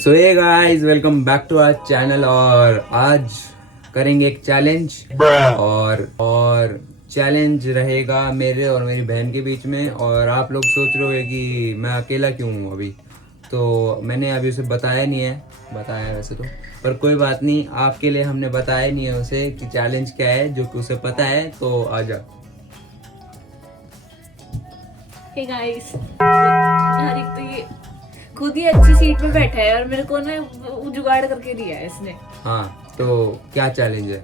सो ये guys welcome back to our channel. और आज करेंगे एक चैलेंज और चैलेंज रहेगा मेरे और मेरी बहन के बीच में। और आप लोग सोच रहे होंगे कि मैं अकेला क्यों हूँ अभी, तो मैंने अभी उसे बताया नहीं है, बताया है वैसे तो, पर कोई बात नहीं, आपके लिए हमने बताया नहीं है उसे कि चैलेंज क्या है, जो कि उसे पता है। तो आजा। हे गाइस, यार एक तो ये खुद ही अच्छी सीट में बैठा है और मेरे को ना जुगाड़ करके दिया है इसने। हाँ तो क्या चैलेंज है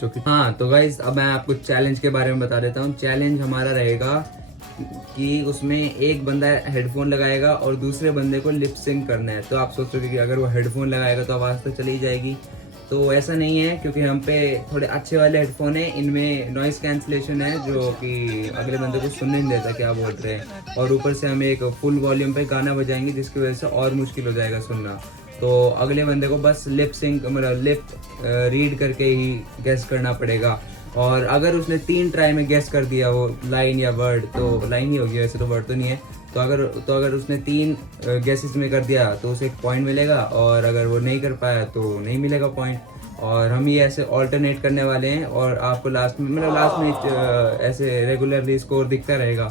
जो कि, हाँ तो गाइस अब मैं आपको चैलेंज के बारे में बता देता हूँ। चैलेंज हमारा रहेगा कि उसमें एक बंदा हेडफोन लगाएगा और दूसरे बंदे को लिप सिंक करना है। तो आप सोचोगे कि अगर वो हेडफोन लगाएगा तो आवाज़ तो चली जाएगी, तो ऐसा नहीं है, क्योंकि हम पे थोड़े अच्छे वाले हेडफोन है, इनमें नॉइस कैंसलेशन है जो कि अगले बंदे को सुनने नहीं देता क्या बोल रहे हैं। और ऊपर से हम एक फुल वॉल्यूम पे गाना बजाएंगे जिसकी वजह से और मुश्किल हो जाएगा सुनना। तो अगले बंदे को बस लिप सिंक मतलब लिप रीड करके ही गेस करना पड़ेगा। और अगर उसने 3 ट्राई में गेस कर दिया वो लाइन या वर्ड, तो लाइन ही होगी वैसे तो, वर्ड तो नहीं है। तो अगर उसने 3 गेसेस में कर दिया तो उसे 1 पॉइंट मिलेगा, और अगर वो नहीं कर पाया तो नहीं मिलेगा पॉइंट। और हम ये ऐसे ऑल्टरनेट करने वाले हैं और आपको लास्ट में ऐसे रेगुलरली स्कोर दिखता रहेगा।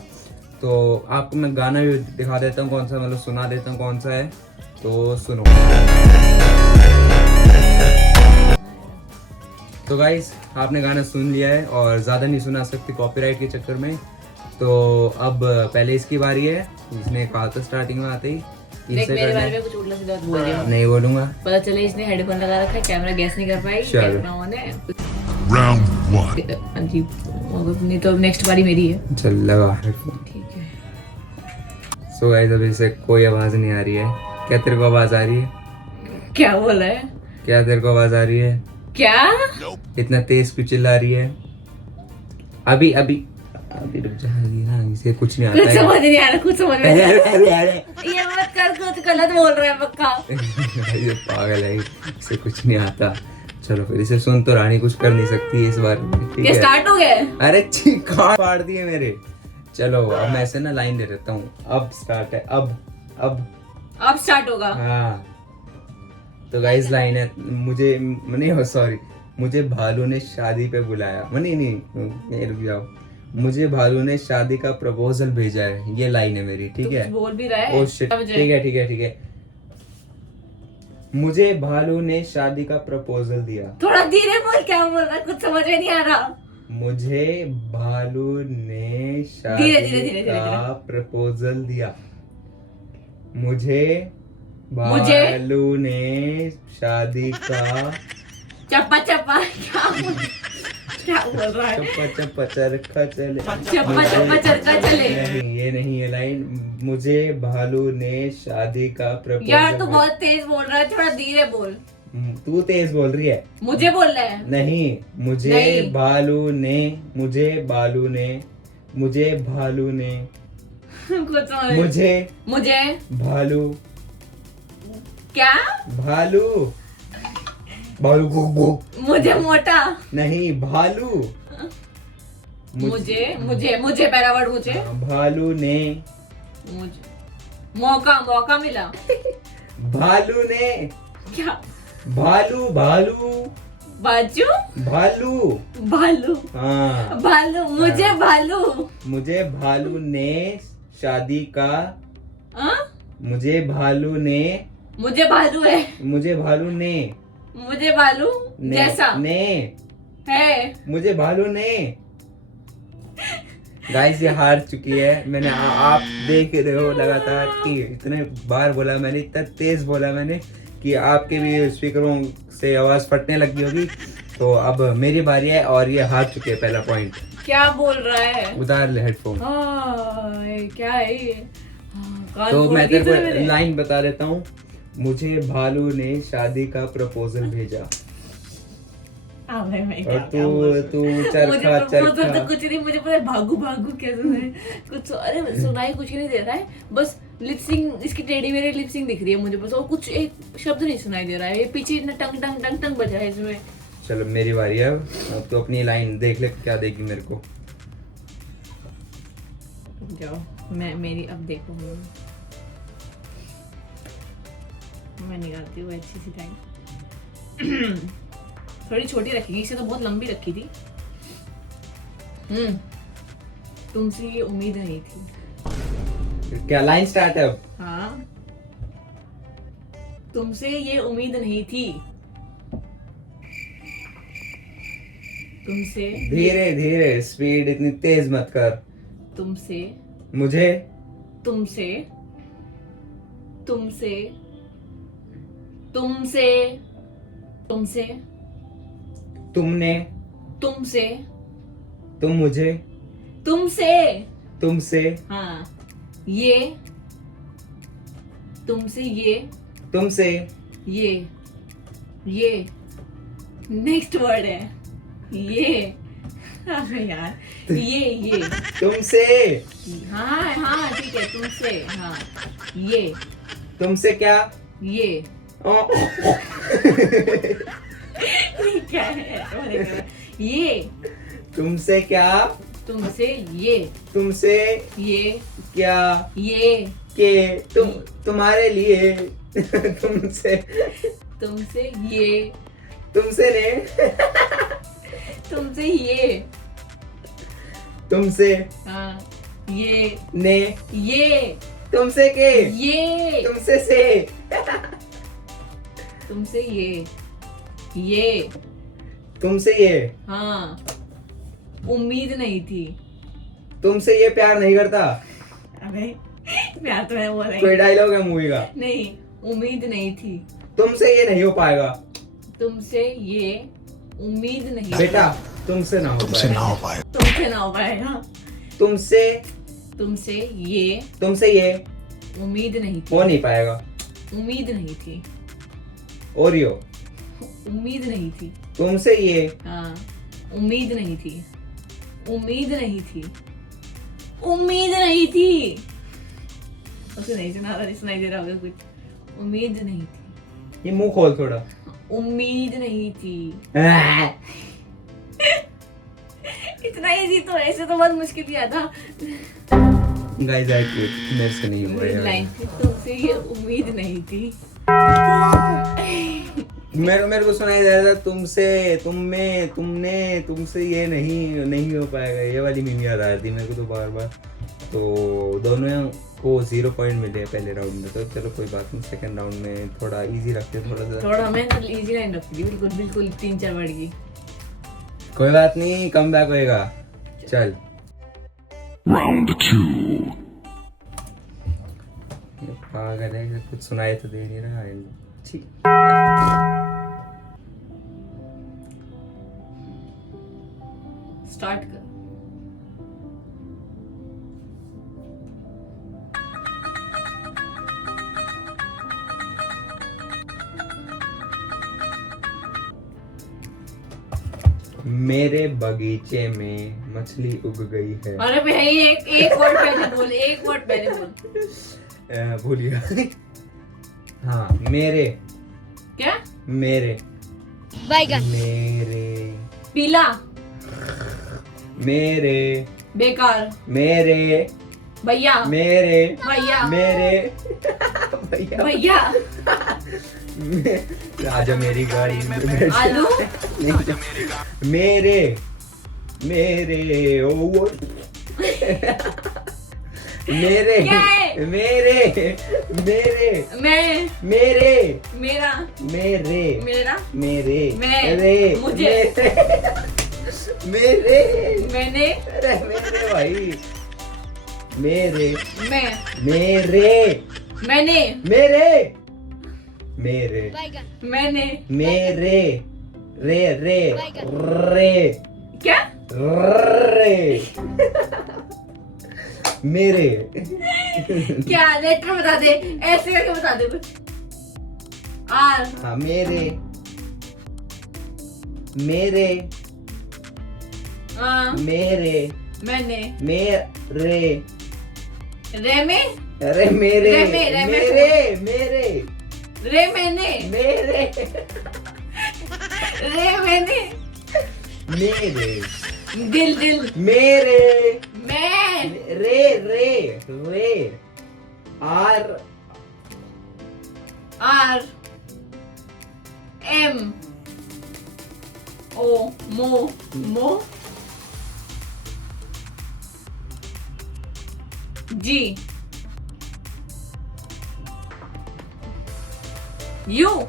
तो आपको मैं गाना भी दिखा देता हूँ कौन सा, मतलब सुना देता हूँ कौन सा है, तो सुनो। तो गाइस आपने गाना सुन लिया है और ज़्यादा नहीं सुना सकते कॉपीराइट के चक्कर में। तो अब पहले इसकी बारी है, इसने कहा था स्टार्टिंग में आते ही देख मेरे बारे में कुछ उल्टा सीधा बोल रही हो। नहीं बोलूंगा, पता चले इसने हेडफोन लगा रखा है, कैमरा गैस नहीं कर पाई, कैमरा ऑन है। Round 1. अजीब, नहीं तो नेक्स्ट बारी मेरी है। चल लगा हेडफोन। ठीक है। सो गाइस अभी से कोई आवाज़ नहीं आ रही है। क्या तेरे को आवाज़ आ रही है? क्या बोला है? क्या तेरे को आवाज़ आ रही है? क्या? इतना तेज क्यों चिल्ला रही है? अभी अभी अभी रुक जाएगी ना, इसे कुछ नहीं कुछ आता समझ है। नहीं आ रहा, कुछ समझ नहीं आ रहा। ये मत कर, कुछ गलत बोल रहा है पक्का। ये पागल है, इसे कुछ नहीं आता। चलो फिर इसे सुन तो रानी कुछ कर नहीं सकती इस बार, ठीक ये है? स्टार्ट हो गया है? अरे कहाँ फाड़ दिए मेरे। चलो अब मैं ऐसे ना लाइन दे देता हूँ, अब स्टार्ट है, अब स्टार्ट होगा। हाँ तो गाइस लाइन है, मुझे भालू ने शादी पे बुलाया, नहीं रुक जाओ। मुझे भालू ने शादी का प्रपोजल भेजा है, ये लाइन है मेरी, ठीक है? कुछ बोल भी रहा है। ओ शिट, ठीक है। मुझे भालू ने शादी का प्रपोजल दिया। थोड़ा धीरे बोल, क्या बोल रहा है, कुछ समझ में नहीं आ रहा। मुझे भालू ने शादी धीरे। का प्रपोजल दिया। मुझे भालू ने शादी का चप्पा क्या बोल रहा है? चप्पा चरखा चले। चप्पा चरखा चले। नहीं ये लाइन, मुझे भालू ने शादी का प्रपोजल। यार तू बहुत तेज बोल रहा है, थोड़ा धीरे बोल। तू तेज बोल रही है। मुझे बोल रहा है। नहीं, मुझे भालू ने कुछ समझ। मुझे भालू क्या? भालू गो मुझे मोटा। नहीं, भालू। मुझे पहला वर्ड मुझे। भालू ने मुझे मौका मिला। भालू ने क्या? भालू बाजू भालू हाँ, भालू मुझे भालू ने शादी का, हाँ? मुझे भालू ने जैसा ने है। मुझे भालू ने। गाइस ये हार चुकी है। मैंने आप देख रहे हो लगातार कि इतने बार बोला मैंने, इतना तेज बोला मैंने कि आपके भी स्पीकरों से आवाज फटने लगी होगी। तो अब मेरी बारी है और ये हार चुके हैं पहला पॉइंट। क्या बोल रहा है? उतार ले हेडफोन। क्या है ये? तो मैं तेरे को लाइन बता देता हूँ। मुझे भालू ने शादी का प्रपोजल भेजा। और तू चरखा तो कुछ नहीं, मुझे पता है भागू कैसे है कुछ। अरे सुनाई कुछ नहीं दे रहा है, बस लिपसिंग इसकी टेढ़ी मेरी लिपसिंग दिख रही है मुझे बस, और कुछ एक शब्द नहीं सुनाई दे रहा है। ये पीछे इतना टंग बज रहा है इसमें। चलो मेरी बारी है अब तो अपनी लाइन देख ले क्या देगी मेरे को। जाओ, मैं मेरी अब देखो। मैं निकालती हूँ अच्छी सी टाइम। थोड़ी छोटी रखेगी, इसे तो बहुत लंबी रखी थी। तुमसे ये उम्मीद नहीं थी। क्या लाइन स्टार्ट है अब? हाँ, तुमसे ये उम्मीद नहीं थी। तुमसे धीरे धीरे, स्पीड इतनी तेज मत कर। तुमसे मुझे तुमसे तुमसे तुमसे तुमसे तुमने, तुमसे तुम मुझे, तुमसे तुमसे, हाँ, ये तुमसे तुमसे, ये नेक्स्ट वर्ड है ये। अबे यार, ये तुमसे, हाँ हाँ ठीक है, तुमसे, हाँ, ये तुमसे क्या? ये ओ, क्या है ये, तुमसे क्या? तुमसे ये तुमसे क्या? ये के तुम्हारे लिए। तुमसे तुमसे ये तुमसे ने तुमसे ये, तुमसे हाँ, ये ने ये तुमसे के ये तुमसे से तुमसे ये तुमसे ये हाँ, उम्मीद नहीं थी। तुमसे ये प्यार नहीं करता। अबे प्यार तो मैं बोला ही कोई डायलॉग है मूवी का? नहीं, उम्मीद नहीं थी। तुमसे ये नहीं हो पाएगा तुमसे ये उम्मीद नहीं बेटा, तुमसे ना हो पाएगा। तुमसे ना हो पाएगा। तुमसे तुमसे ये उम्मीद नहीं थी। हो नहीं पाएगा। उम्मीद नहीं थी। ओरियो, उम्मीद नहीं थी। तुमसे ये हाँ, उम्मीद नहीं थी। उम्मीद नहीं थी। उम्मीद नहीं थी। उसे नहीं सुनाई दे रहा होगा कुछ। उम्मीद नहीं थी। ये मुंह खोल थोड़ा। उम्मीद नहीं थी। इतना इजी तो, ऐसे तो बहुत मुश्किल किया था। गाइस आई क्विट, मेरे से नहीं हुआ ये। लाइन थी, तुमसे ये उम्मीद नहीं थी। मेरे को सुनाई दे रहा था तुमसे, तुम में, तुमने, तुमसे ये नहीं हो पाएगा। ये वाली मीम याद आ रही थी मेरे को तो बार बार। तो दोनों को 0 पॉइंट मिले पहले राउंड में, तो चलो कोई बात नहीं। सेकंड राउंड में थोड़ा इजी रखते, थोड़ा मैं तो इजी लाइन रखी थी, बिल्कुल बिल्कुल 3-4 वर्ड की। कोई बात नहीं, कम बैक होएगा। चल Round 2. ये पागल है, कुछ सुनाई तो दे नहीं रहा है। छी। स्टार्ट कर। मेरे बगीचे में मछली उग गई है। अरे भाई एक वर्ड पहले बोल, एक वर्ड पहले बोल। भूल गया। हाँ, मेरे क्या? मेरे बैगन मेरे पीला, मेरे बेकार, मेरे भैया, मेरे भैया, मेरे भैया भैया, राजा मेरी गाड़ी में आलू, मेरे मेरे ओ वो मेरे क्या है? मेरे मेरे मैं, मेरे मेरा, मेरे मेरा, मेरे मैं, मेरे मुझे, मेरे मैंने, अरे मेरे भाई मेरे मैं, मेरे मैंने, मेरे मेरे बैगन मैंने, मेरे रे रे रे क्या? रे मेरे क्या लेटर बता दे, ऐसे करके बता दे कुछ। आर, हाँ मेरे मेरे हाँ, मेरे मैंने, मेरे रे में, अरे मेरे रे में, रे में। मेरे मेरे रे मैंने, मेरे रे मैंने, मेरे दिल दिल, मेरे मैं, रे रे रे R R, M O Mo G U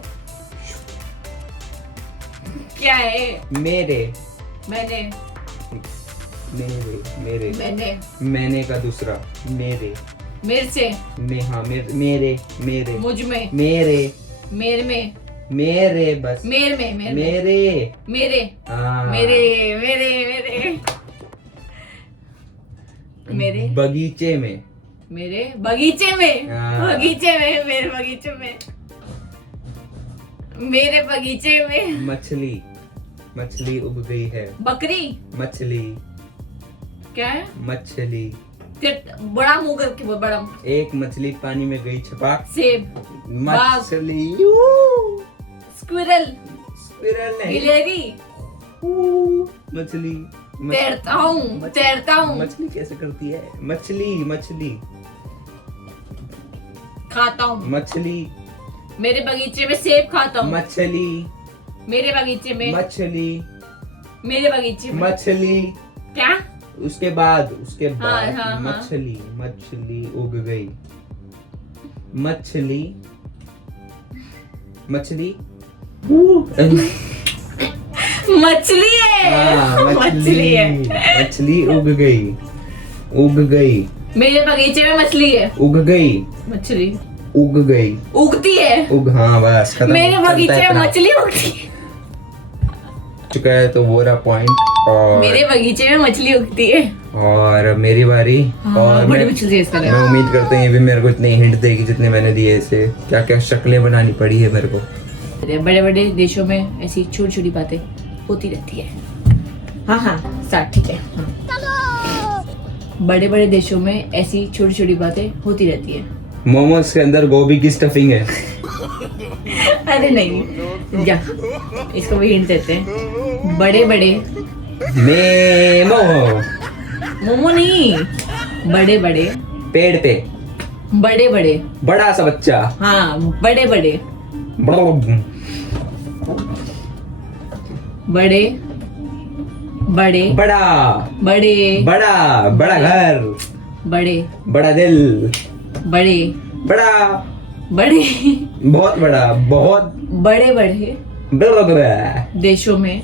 क्या है? मेरे मैंने मेरे मैंने मैंने का दूसरा मेरे मेरे से हाँ मेरे मुझ में मेरे मेरे में मेरे बस मेरे में मेरे में मेरे मेरे हाँ मेरे मेरे मेरे मेरे बगीचे में मेरे बगीचे में हाँ। बगीचे में मेरे बगीचे में मेरे बगीचे में मछली उग गई है बकरी मछली क्या है? मछली बड़ा मुंह करके बोल बड़ा एक मछली पानी में गई छपाक सेब मछली स्क्विरल स्क्विरल नहीं गिलहरी मछली तैरता हूँ मछली कैसे करती है मछली खाता हूँ मछली मेरे बगीचे में सेब खाता हूँ मछली मेरे बगीचे में मछली मेरे बगीचे में मछली क्या? उसके बाद हाँ। मछली उग गई मछली मछली है हाँ, मछली है मछली उग गई मेरे बगीचे में मछली है उग गई मछली उगती है हाँ बस खत्म मेरे चलता बगीचे है में इतना। मछली उगती है चुका है तो वो रहा पॉइंट और मेरे बगीचे में मछली उगती है और मेरी बारी और बड़ी मैं मछली है इसका मैं उम्मीद करते हैं ये भी मेरे को इतने हिंट देगी जितने मैंने दिए इसे क्या क्या शक्लें बनानी पड़ी है मेरे को बड़े बड़े देशों में ऐसी छोटी छोटी बातें होती रहती है हाँ स्टार्ट ठीक है बड़े बड़े देशों में ऐसी छोटी छोटी बातें होती रहती है मोमोज के अंदर गोभी की स्टफिंग है अरे नहीं या इसको भी हिंट देते हैं बड़े बड़े मेमो मोमो नहीं बड़े बड़े पेड़ पे बड़े बड़े बड़ा सा बच्चा हाँ बड़े बड़े बड़े बड़े बड़ा बड़े बड़ा घर बड़े बड़ा दिल बड़े बड़ा बड़े बहुत बड़े बड़े बड़ा देशों में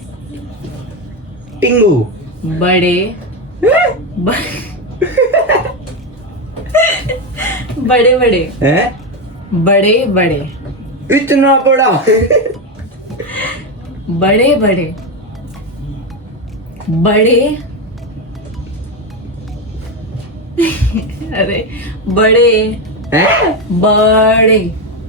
टिंगू बड़े बड़े बड़े हैं बड़े बड़े इतना बड़ा बड़े बड़े बड़े अरे बड़े हैं बड़े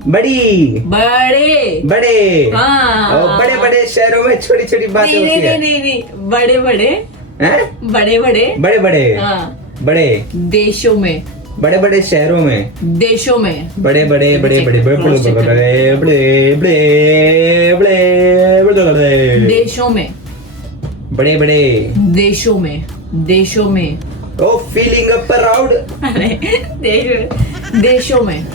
बड़ी बड़े बड़े हाँ और बड़े बड़े शहरों में छोटी छोटी बातें नहीं होती है नहीं नहीं नहीं बड़े बड़े हैं बड़े बड़े बड़े बड़े हाँ बड़े देशों में बड़े बड़े शहरों में देशों में बड़े बड़े बड़े बड़े बड़े बड़े बड़े बड़े बड़े बड़े बड़े देशों में बड़े बड़े देशों में ओ फीलिंग अ प्राउड अरे देशों में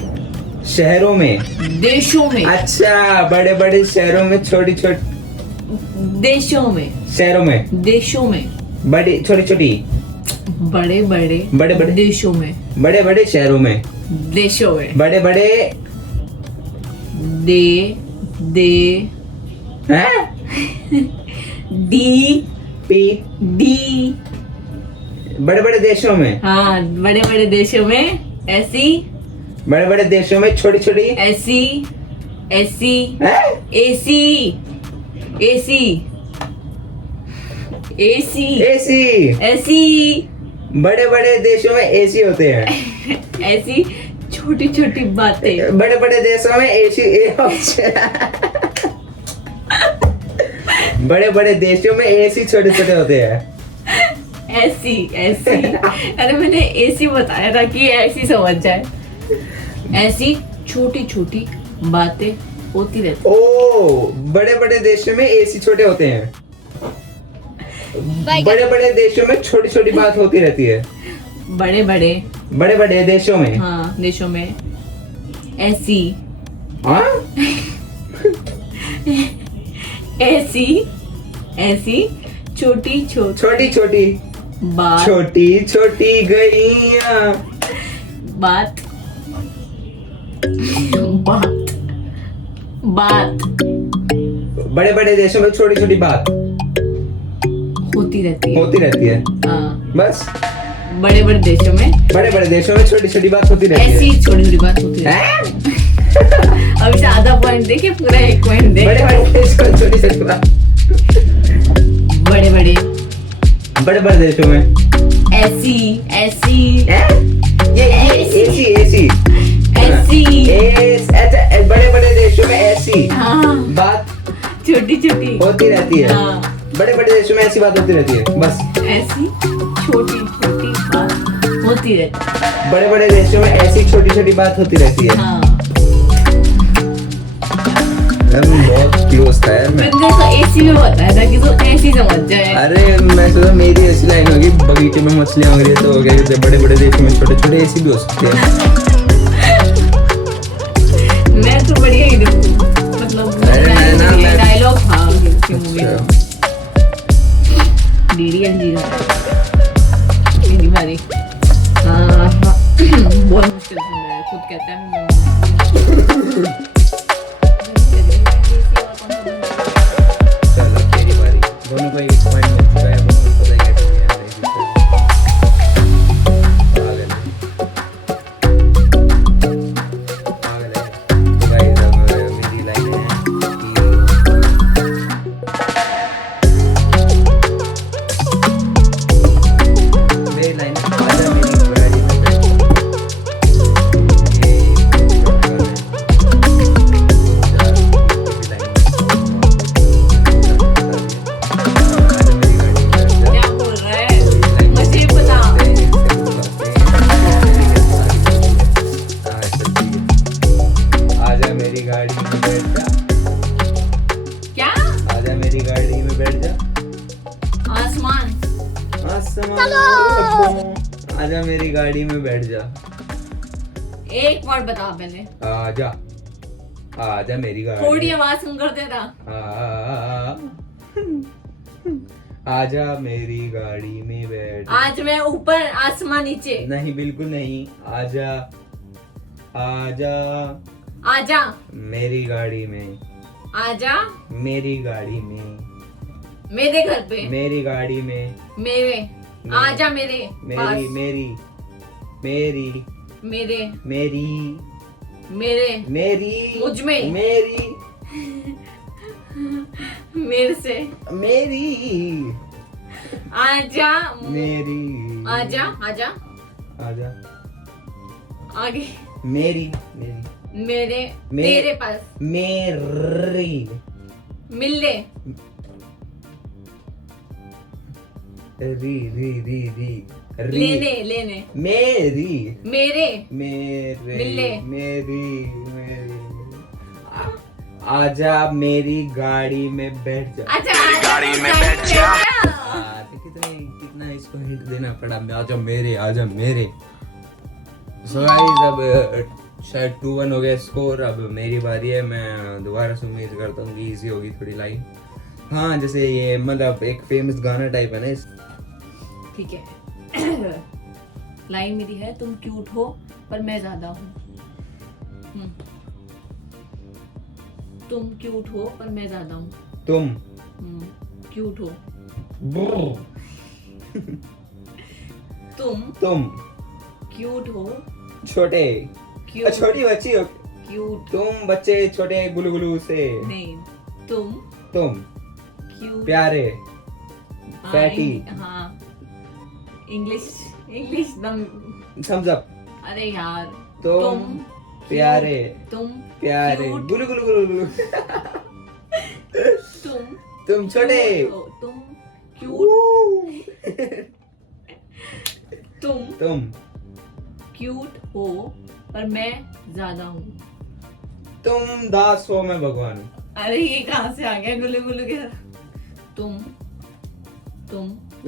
शहरों में देशों में अच्छा बड़े बड़े शहरों में छोटी छोटी देशों में शहरों में देशों में बड़ी छोटी छोटी बड़े बड़े बड़े देशों में बड़े बड़े शहरों में देशों में बड़े बड़े दे हैं डी पी डी बड़े बड़े देशों में हाँ बड़े बड़े देशों में ऐसी बड़े बड़े देशों में छोटी छोटी ऐसी हैं एसी एसी एसी एसी ऐसी बड़े बड़े देशों में एसी होते हैं ऐसी छोटी छोटी बातें बड़े बड़े देशों में एसी बड़े बड़े देशों में एसी छोटे छोटे होते हैं ऐसी अरे मैंने ऐसी बताया था कि ऐसी समझ जाए ऐसी छोटी छोटी बातें होती रहती ओ बड़े बड़े देशों में एसी छोटे होते हैं बड़े बड़े देशों में छोटी छोटी बात होती रहती है बड़े बड़े देशों में हाँ देशों में ऐसी हाँ ऐसी ऐसी छोटी छोटी छोटी छोटी बात छोटी छोटी गईया। बात बात बात बड़े बड़े देशों में छोटी छोटी बात होती रहती है। होती रहती है। हाँ, बस बड़े बड़े देशों में छोटी छोटी बात होती रहती है। ऐसी छोटी छोटी बात होती रहती है। हैं? अभी से आधा पॉइंट देखे, पूरा 1 पॉइंट दे। बड़े बड़े देशों में छोटी छोटी बात। बड़े बड़े बड़े बड़े देशों में ऐसी ऐसी हैं? ये ऐसी ऐसी ऐसी अच्छा, बड़े बड़े देशों में ऐसी हाँ बात छोटी छोटी होती रहती है। हाँ बड़े बड़े देशों में ऐसी बात होती रहती है। बस ऐसी छोटी छोटी बात होती रहती है। बड़े बड़े देशों में ऐसी छोटी छोटी बात होती रहती है। हाँ यार बहुत क्लोज था यार मैं। मैंने तो ऐसी में बताया था कि तो ऐसी समझ जाए। अरे मैं सोचा मेरी ऐसी लाइन होगी, बगीचे में मछलियां हो रही है तो हो गया, बड़े बड़े देशों में छोटे छोटे ऐसी भी हो सकती है। मैं तो बढ़िया ही मतलब अरे मैं डायलॉग था उसकी मूवी अच्छा। का। डीडी अंजीरा मेरी बारी। हाँ बहुत मुश्किल से मैं खुद कहता है चलो तेरी बारी। दोनों को एक पॉइंट मिल चुका है। वो मुझे पता है कैसे नहीं आ रही पागल है। तो गाइस अब मेरी लाइन है कि मेरी लाइन है आजा मेरी गाड़ी में बैठ। ये पुराना गाना है। क्या बोल रहा है, मुझे पता। आजा मेरी गाड़ी में बैठ जा। क्या आजा मेरी गाड़ी में बैठ जा। आसमान आजा मेरी गाड़ी में बैठ जा। एक वर्ड बता पहले, आजा आजा मेरी गाड़ी थोड़ी आवाज कम कर देता। आजा मेरी गाड़ी में बैठ। आज मैं ऊपर आसमान नीचे। नहीं बिल्कुल नहीं। आजा आजा आजा मेरी गाड़ी में। आजा मेरी गाड़ी में। मेरे घर पे, मेरी गाड़ी में। मेरे आजा मेरे मेरी पास। मेरी मेरी मेरे मेरी मेरे मेरी मुझ में। मेरी मेरे से मेरी आजा मेरी आजा आजा आजा आगे मेरी मेरी मेरे मे- तेरे पास मेरी मिलने री री री री री लेने लेने मेरी मेरे मेरे मिलने। मेरी मेरी आजा मेरी गाड़ी में बैठ जा। अच्छा गाड़ी में बैठ जा। कितना इसको हिंट देना पड़ा। आजा मेरे सो गाइस अब शायद 2-1 हो गया स्कोर। अब मेरी बारी है। मैं दोबारा से उम्मीद करता हूँ कि इजी होगी थोड़ी लाइन। हाँ जैसे ये मतलब एक फेमस गाना टाइप है ना। ठीक है लाइन मेरी है, तुम क्यूट हो पर मैं ज्यादा हूँ। तुम क्यूट हो पर मैं ज्यादा हूँ। तुम क्यूट हो। तुम क्यूट हो। छोटे क्यूट छोटी बच्ची हो। क्यूट तुम बच्चे छोटे गुलगुलू से। नहीं, तुम तुम क्यूट प्यारे हाँ, फैटी हाँ इंग्लिश दम। Thums Up. अरे यार तुम प्यारे तुम प्यारे cute, गुलू गुलू गुलू गुलू। तुम छोटे cute हो, तुम क्यूट तुम क्यूट हो पर मैं ज्यादा हूँ। तुम दास हो मैं भगवान हूँ। अरे ये कहाँ से आ गया गुल्लू गुल्लू के। तुम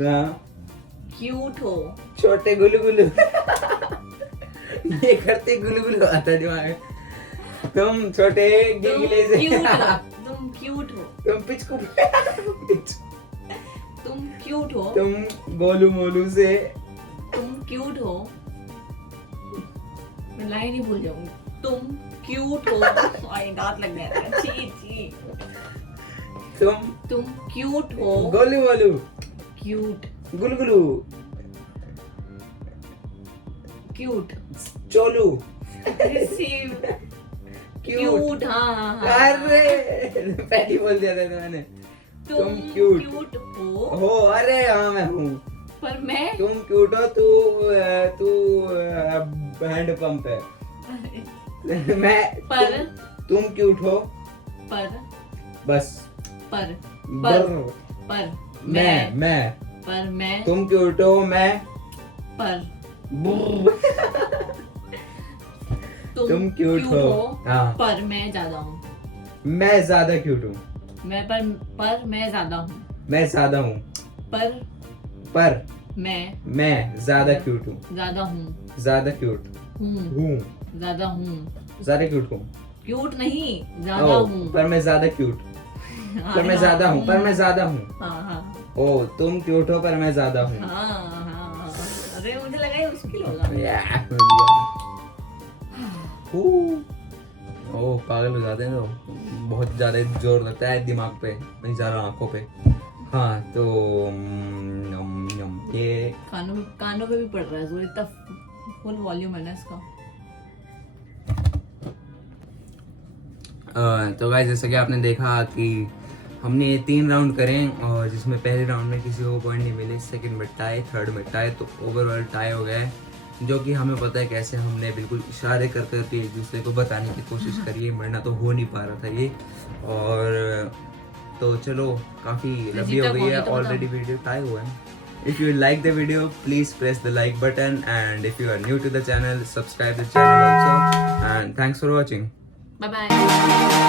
हाँ क्यूट हो। छोटे गुलू गुलू। ये करते गुलू गुलू आता है दिमाग में। तुम छोटे तुम गिले से। क्यूट हो। तुम तुम क्यूट हो, तुम पिचकू तुम क्यूट हो, तुम गोलू मोलू से तुम क्यूट हो, मैं लाइन ही भूल जाऊंगी। तुम क्यूट हो, आई दांत लग गया। छी छी। तुम क्यूट हो, गोलू मोलू क्यूट, गुलगुलू क्यूट, चोलू रिसीव, क्यूट, हाँ। अरे पहले बोल दिया था मैंने। तुम क्यूट क्यूट हो, हो। अरे हाँ मैं हूँ। पर मैं तुम क्यूट हो, तू हैंड पंप है। मैं पर तुम क्यूट हो पर बस। पर बर- पर मैं पर मैं तुम क्यूट हो, मैं पर तुम क्यूट हो। हाँ। पर मैं ज्यादा हूँ। मैं ज्यादा क्यूट हूँ। मैं पर मैं ज्यादा हूँ। मैं ज्यादा हूँ पर मैं मैं ज्यादा क्यूट हूँ। ज्यादा हूँ। ज्यादा क्यूट हूँ। ज्यादा हूँ। ज्यादा क्यूट हूँ। क्यूट नहीं, ज्यादा ओ, हूँ। पर मैं ज्यादा क्यूट। पर मैं ज्यादा हूँ। पर मैं ज्यादा हूँ। हाँ हाँ ओ तुम क्यूट हो पर मैं ज्यादा हूँ। हाँ। अरे मुझे लगा ये मुश्किल होगा। ओ पागल हो जाते हैं तो बहुत ज्यादा जोर लगता है दिमाग पे, नहीं ज्यादा आंखों पे। हाँ तो ये कानों पे भी पड़ रहा है जोर, इतना फुल वॉल्यूम है ना इसका। तो गाइस जैसा कि आपने देखा कि हमने ये 3 राउंड करे और जिसमें पहले राउंड में किसी को पॉइंट नहीं मिले, सेकंड में टाई, थर्ड में टाई, तो ओवरऑल टाई हो गया है। जो कि हमें पता है कैसे हमने बिल्कुल इशारे कर करके एक दूसरे को बताने की कोशिश करी है, वरना तो हो नहीं पा रहा था ये। और तो चलो काफ़ी लंबी हो गई है ऑलरेडी, वीडियो टाई हुआ है। If you like the video, please press the like button, and if you are new to the channel, subscribe the channel also. And thanks for watching. Bye bye.